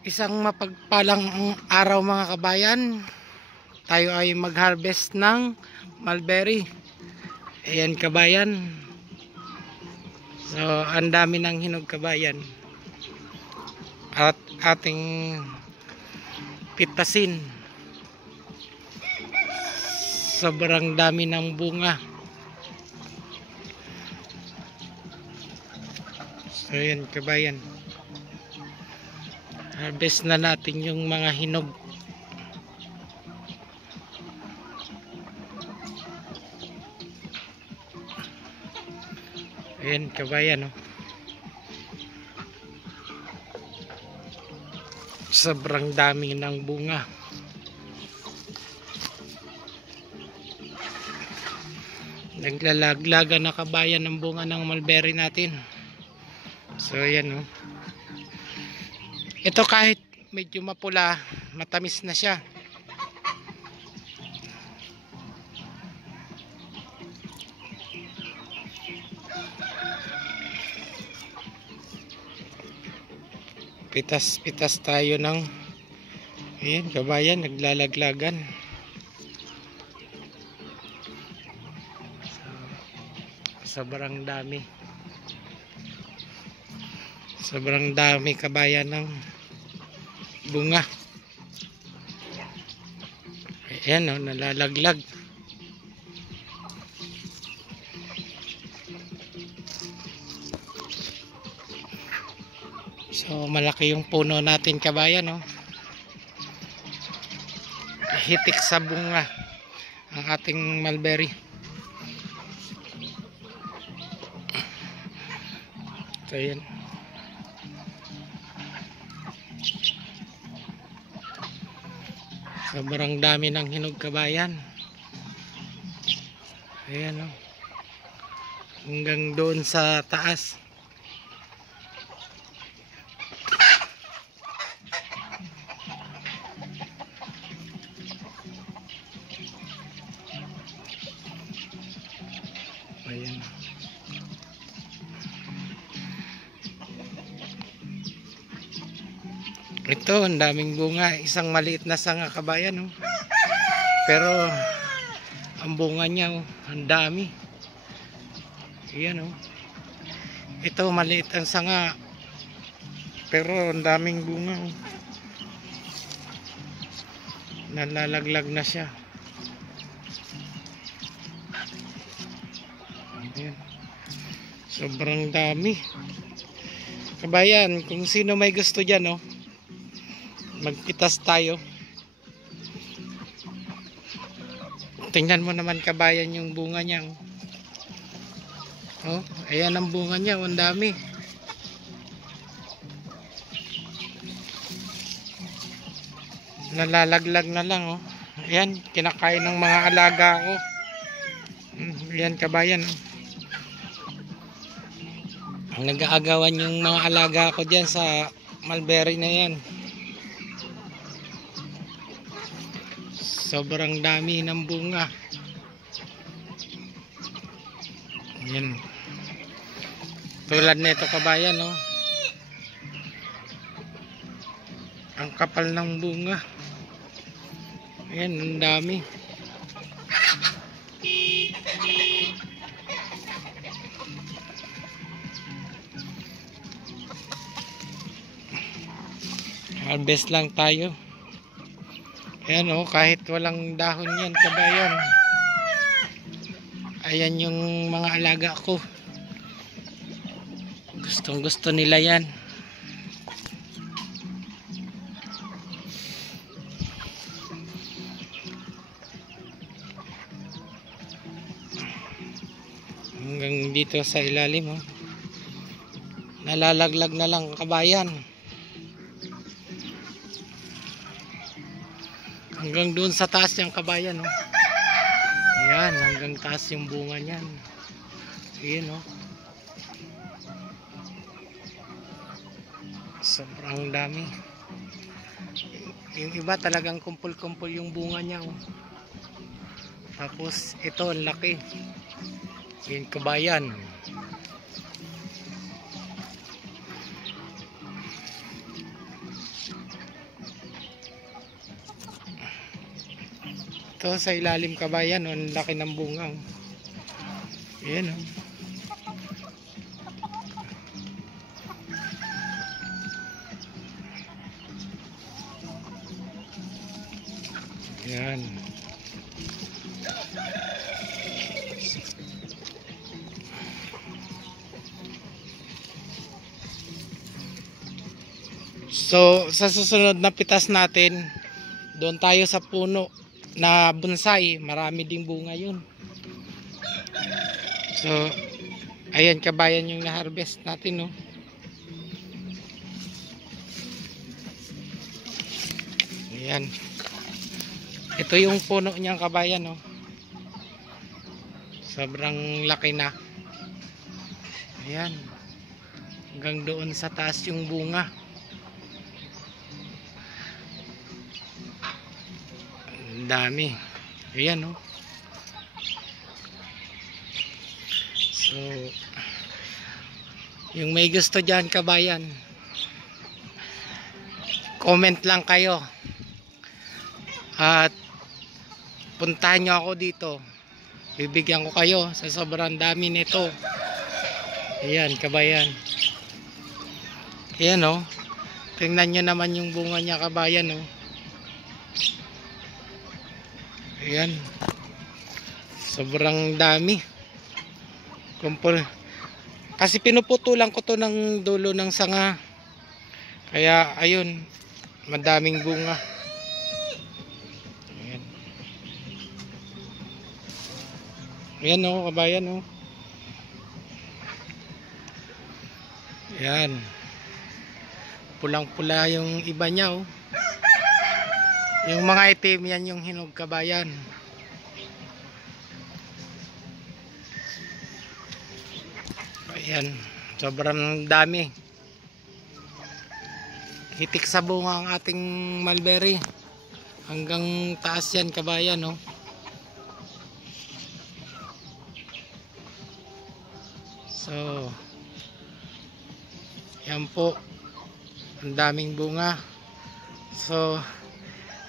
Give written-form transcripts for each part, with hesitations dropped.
Isang mapagpalang araw mga kabayan. Tayo ay mag-harvest ng mulberry. Ayan kabayan. So ang dami ng hinog kabayan. At ating pitasin. Sobrang dami ng bunga. So ayan kabayan. Harvest na natin yung mga hinog. Ayan kabayan, oh. Sobrang dami ng bunga. Naglalaglaga na kabayan ng bunga ng mulberry natin. So ayan, oh. Ito kahit medyo mapula, matamis na siya. Pitas-pitas tayo ng ayan kabayan, naglalaglagan. Sobrang dami. Sobrang dami kabayan ng bunga. Ayan, oh, nalalaglag. So malaki yung puno natin kabayan, oh. Hitik sa bunga ang ating mulberry. So ayan. Sobrang dami ng hinog kabayan. Ayan, oh. Hanggang doon sa taas. Ayan. Ito, ang daming bunga. Isang maliit na sanga kabayan, oh. Pero ang bunga niya, oh, ang dami. Ayan, oh. Ito, maliit ang sanga. Pero ang daming bunga, oh. Nalalaglag na siya. Ayan. Sobrang dami. Kabayan, kung sino may gusto dyan, oh, magpitas tayo. Tingnan mo naman kabayan yung bunga niya, oh. Ayan ang bunga niya, oh, ang dami. Nalalaglag na lang, oh. Ayan, kinakain ng mga alaga ko. Ayan kabayan, oh. Nag-aagawan yung mga alaga ko dyan sa mulberry na yan. Sobrang dami ng bunga. Ayan. Tulad nito kabayan, oh. Ang kapal ng bunga. Ayan, ang dami. Harvest lang tayo. Ayan, oh, kahit walang dahon yan kabayan. Ayan yung mga alaga ko. Gustong gusto nila yan. Hanggang dito sa ilalim, oh. Nalalaglag na lang kabayan. Hanggang doon sa taas yung kabayan, oh. Ayan, hanggang taas yung bunga niyan. Ayan, oh. Sobrang dami. Yung iba talagang kumpul-kumpul yung bunga niya, oh. Tapos ito ang laki. Ayan kabayan. Ito sa ilalim kabayan, oh, ang laki ng bunga. Oh. Ayan, oh. Ayan. So, sa susunod na pitas natin, doon tayo sa puno na bonsai. Marami ding bunga yun. So, ayan kabayan yung na-harvest natin, no. Ayan. Ito yung puno niyang kabayan, no. Sobrang laki na. Ayan. Hanggang doon sa taas yung bunga. Dami. Ayan, no. So, yung may gusto dyan kabayan, comment lang kayo at puntahan nyo ako dito. Bibigyan ko kayo sa sobrang dami nito. Ayan kabayan. Ayan, no. Tingnan nyo naman yung bunga niya kabayan, no. Ayan. Sobrang dami. Kasi pinuputulan ko to ng dulo ng sanga. Kaya ayun, madaming bunga. Ayan. Ayan, oh, kabayan, oh. Ayan. Pulang-pula yung iba niya, oh. Yung mga itim yan yung hinog kabayan. Ayan, sobrang dami. Hitik sa bunga ang ating mulberry. Hanggang taas yan kabayan, no. So, yan po. Ang daming bunga. So,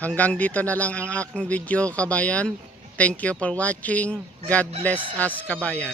hanggang dito na lang ang aking video kabayan. Thank you for watching. God bless us kabayan.